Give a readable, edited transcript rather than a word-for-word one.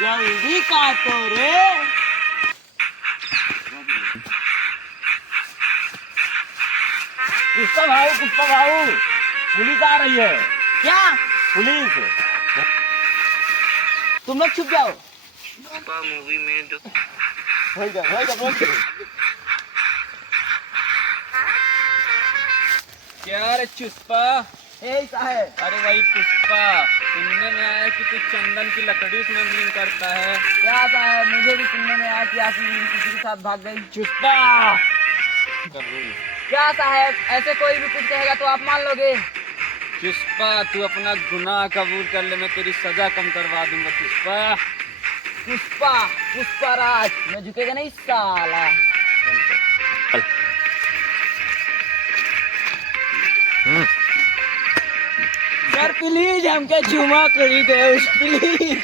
जल्दी काटो रे। पुष्पा भाऊ पुलिस आ रही है। क्या? पुलिस। तुम लोग छुप जाओ। मूवी में जो क्या रे चुस्पा? साहब, अरे वही पुष्पा, सुनने में आया कि तू चंदन की लकड़ी स्मगलिंग करता है। क्या साहब, मुझे भी सुनने में आया कि आसिम किसी के साथ भाग गई। पुष्पा क्या साहब, ऐसे कोई भी कुछ कहेगा तो आप मान लोगे? चुस्पा, तू अपना गुनाह कबूल कर ले, मैं तेरी सजा कम करवा दूंगा। चुस्पा पुष्पा राज, मैं झुकेगा नहीं साला। सर प्लीज हमके चुमा करी दे प्लीज।